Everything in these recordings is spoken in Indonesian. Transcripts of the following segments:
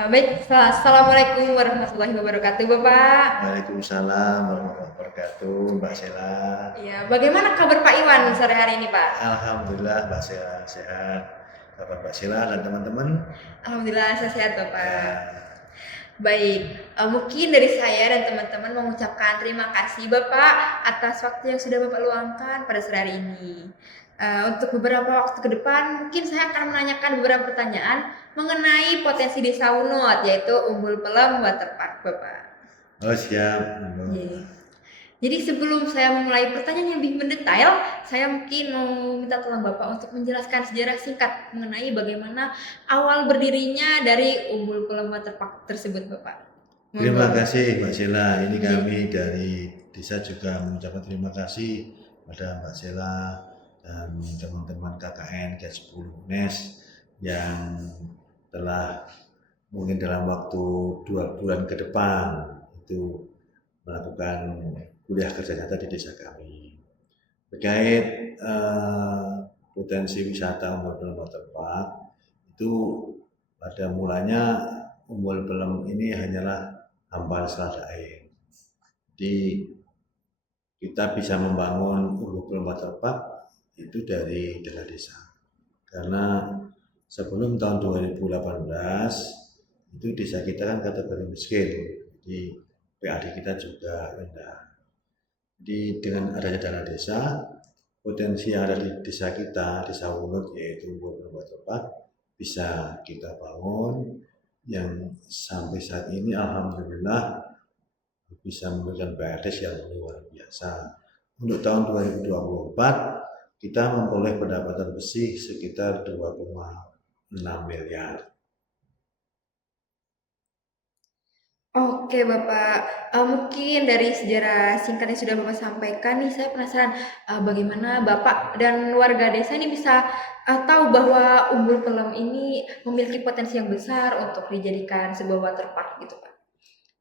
Baik, Assalamualaikum warahmatullahi wabarakatuh, Bapak. Waalaikumsalam warahmatullahi wabarakatuh, Mbak Sela. Ya, bagaimana kabar Pak Iwan sore hari ini, Pak? Alhamdulillah Mbak Sela sehat. Kabar Mbak Sela dan teman-teman? Alhamdulillah saya sehat, Bapak. Ya, Baik, mungkin dari saya dan teman-teman mengucapkan terima kasih Bapak atas waktu yang sudah Bapak luangkan pada sore hari ini. Untuk beberapa waktu ke depan, mungkin saya akan menanyakan beberapa pertanyaan mengenai potensi Desa Wunut, yaitu Umbul Pelem Waterpark, Bapak. oh siap. Oke. Jadi sebelum saya memulai pertanyaan yang lebih mendetail, saya mungkin mau minta tolong Bapak untuk menjelaskan sejarah singkat mengenai bagaimana awal berdirinya dari Umbul Pelem Waterpark tersebut, Bapak. Terima Monggo. kasih Mbak Sela. Ini Iya. kami dari desa juga mengucapkan terima kasih pada Mbak Sela dan teman-teman KKN K10 UNES yang telah mungkin dalam waktu 2 bulan ke depan itu melakukan kuliah kerja nyata di desa kami. Terkait potensi wisata Umbul Pelem Waterpark itu pada mulanya Umbul Pelem ini hanyalah hamparan selada air. Jadi kita bisa membangun Umbul Pelem Waterpark itu dari dana desa. Karena sebelum tahun 2018 itu desa kita kan kategori miskin, jadi PAD kita juga rendah. Jadi dengan adanya dana desa, potensi yang ada di desa kita, desa Wunut yaitu Umbul Waterpark bisa kita bangun yang sampai saat ini alhamdulillah bisa memberikan BADes yang luar biasa. Untuk tahun 2024 kita memperoleh pendapatan bersih sekitar 2,6 miliar. Oke Bapak, mungkin dari sejarah singkat yang sudah Bapak sampaikan nih, saya penasaran bagaimana Bapak dan warga desa ini bisa tahu bahwa Umbul Pelem ini memiliki potensi yang besar untuk dijadikan sebuah waterpark gitu Pak.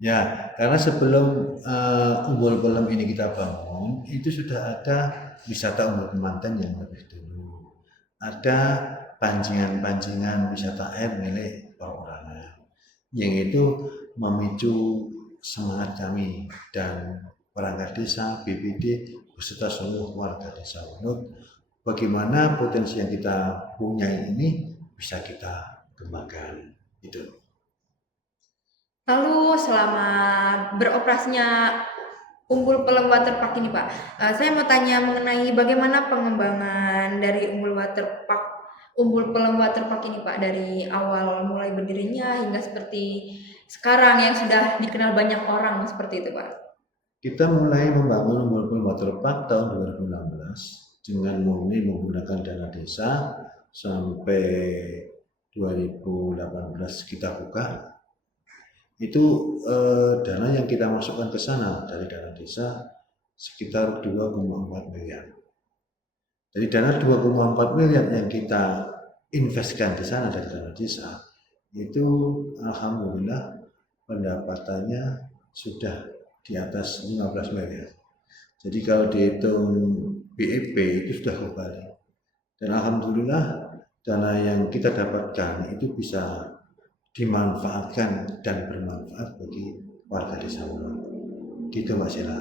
Ya, karena sebelum Umbul Pelem ini kita bangun, itu sudah ada wisata Umbul Kemanten yang lebih dulu. Ada pancingan-pancingan wisata air milik perorangan, yang itu memicu semangat kami dan perangkat desa, BPD, beserta seluruh warga desa Wunut, bagaimana potensi yang kita punya ini bisa kita kembangkan. Itu. Lalu selama beroperasinya Umbul Pelem Waterpark ini Pak, saya mau tanya mengenai bagaimana pengembangan dari Umbul Pelem Waterpark ini Pak, dari awal mulai berdirinya hingga seperti sekarang yang sudah dikenal banyak orang seperti itu Pak. Kita mulai membangun Umbul Waterpark tahun 2016 dengan murni menggunakan dana desa sampai 2018 kita buka. Itu dana yang kita masukkan ke sana dari dana desa sekitar 2,4 miliar. Dari dana 2,4 miliar yang kita investkan di sana dari dana desa, itu alhamdulillah pendapatannya sudah di atas 15 miliar. Jadi kalau dihitung BEP itu sudah kembali. Dan alhamdulillah dana yang kita dapatkan itu bisa dimanfaatkan dan bermanfaat bagi warga desa Wunut. Gitu Mbak Sila.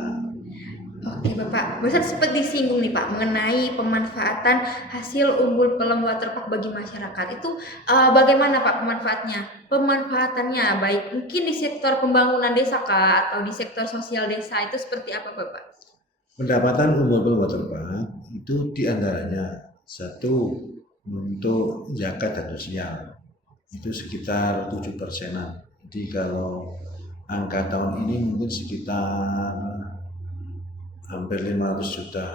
Oke Bapak, barusan sempat disinggung nih Pak mengenai pemanfaatan hasil Umbul Pelem Waterpark bagi masyarakat. Itu bagaimana Pak pemanfaatannya baik mungkin di sektor pembangunan desa kah atau di sektor sosial desa itu seperti apa Bapak? Pendapatan Umbul Waterpark itu diantaranya satu untuk zakat dan sosial itu sekitar 7%. Jadi kalau angka tahun ini mungkin sekitar hampir 500 juta.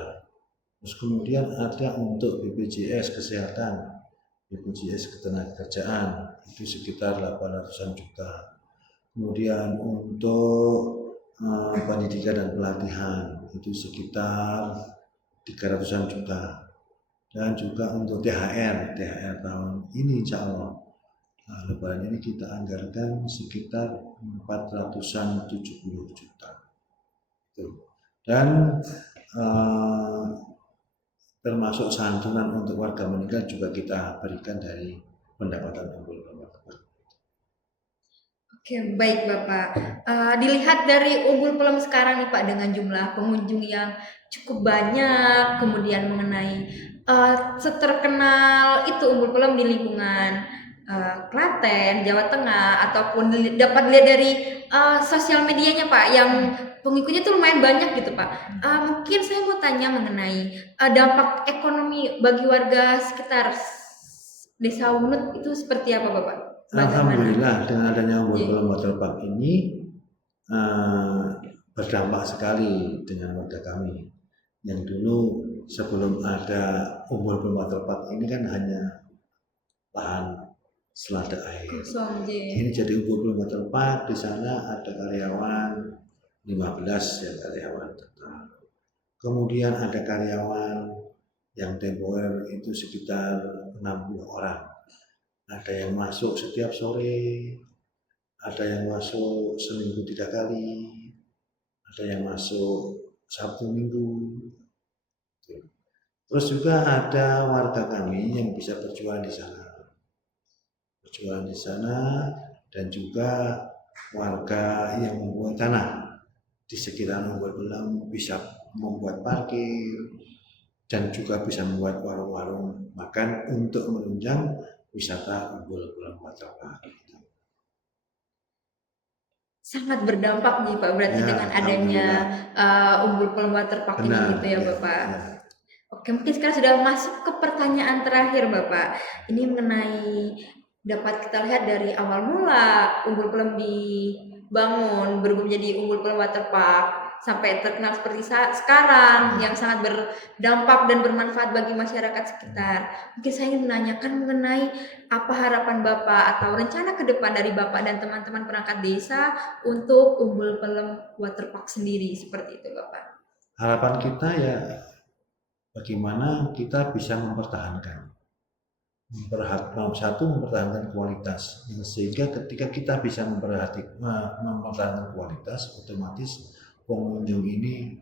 Terus kemudian ada untuk BPJS Kesehatan, BPJS Ketenagakerjaan itu sekitar 800-an juta. Kemudian untuk pendidikan dan pelatihan itu sekitar 300-an juta. Dan juga untuk THR tahun ini insya Allah Lebaran ini kita anggarkan sekitar 470 juta. Dan eh, termasuk santunan untuk warga meninggal juga kita berikan dari pendapatan Umbul Pelem. Oke, baik Bapak. Dilihat dari Umbul Pelem sekarang nih Pak, dengan jumlah pengunjung yang cukup banyak, kemudian mengenai seterkenal itu Umbul Pelem di lingkungan Klaten, Jawa Tengah, ataupun dapat dilihat dari sosial medianya Pak, yang pengikutnya tuh lumayan banyak gitu Pak. Mungkin saya mau tanya mengenai dampak ekonomi bagi warga sekitar Desa Wunut itu seperti apa Bapak? Bagaimana? Alhamdulillah dengan adanya Umbul Iya. Pelem Waterpark ini eh, berdampak sekali dengan warga kami. Yang dulu sebelum ada Umbul Pelem Waterpark ini kan hanya lahan selada air. Kosong, J. Ini jadi Umbul Pelem Waterpark, di sana ada karyawan 15 ya, karyawan tetap. Kemudian ada karyawan yang temporer itu sekitar 60 orang. Ada yang masuk setiap sore, ada yang masuk seminggu 3 kali, ada yang masuk Sabtu Minggu. Terus juga ada warga kami yang bisa berjualan di sana, dan juga warga yang membuat tanah di sekitar Umbul Pelem bisa membuat parkir dan juga bisa membuat warung-warung makan untuk menunjang wisata Umbul Pelem Waterpark. Sangat berdampak nih Pak, berarti Ya, dengan adanya Umbul Pelem Waterpark ini benar, gitu ya ya, Bapak. ya. Oke, mungkin sekarang sudah masuk ke pertanyaan terakhir Bapak. Ini mengenai dapat kita lihat dari awal mula Umbul Pelem dibangun berubah menjadi Umbul Pelem Waterpark sampai terkenal seperti sekarang yang sangat berdampak dan bermanfaat bagi masyarakat sekitar. Mungkin saya ingin menanyakan mengenai apa harapan Bapak atau rencana ke depan dari Bapak dan teman-teman perangkat desa untuk Umbul Pelem Waterpark sendiri, seperti itu Bapak. Harapan kita ya bagaimana kita bisa mempertahankan kualitas, sehingga ketika kita bisa mempertahankan kualitas, otomatis pengunjung ini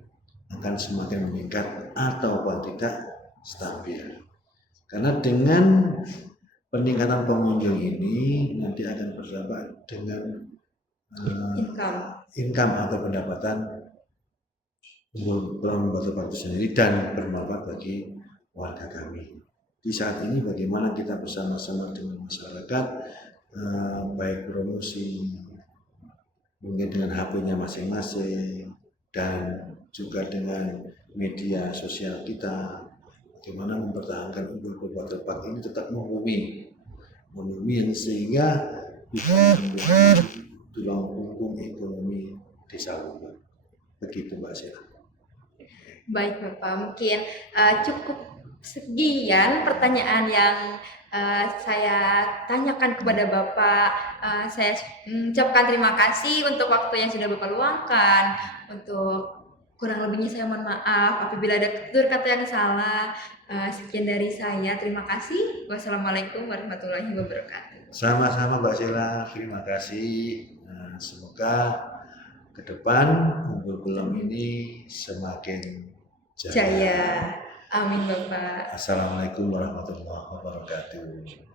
akan semakin meningkat atau tidak stabil. Karena dengan peningkatan pengunjung ini nanti akan berdampak dengan income atau pendapatan Umbul Pelem Waterpark sendiri dan bermanfaat bagi warga kami. Di saat ini bagaimana kita bersama-sama dengan masyarakat, baik promosi, mungkin dengan HP-nya masing-masing, dan juga dengan media sosial kita, bagaimana mempertahankan Umbul Pelem Waterpark ini tetap membumi yang sehingga bisa menjadi tulang punggung ekonomi desa Wunut. Begitu Mbak Sela. Baik Bapak, mungkin cukup sekian pertanyaan yang saya tanyakan kepada Bapak. Saya ucapkan terima kasih untuk waktu yang sudah Bapak luangkan. Untuk kurang lebihnya saya mohon maaf apabila ada tutur kata yang salah. Sekian dari saya, terima kasih. Wassalamualaikum warahmatullahi wabarakatuh. Sama-sama Mbak Sela, terima kasih. Semoga ke depan Umbul Pelem ini semakin jaya. Amin Bapak. Assalamualaikum warahmatullahi wabarakatuh.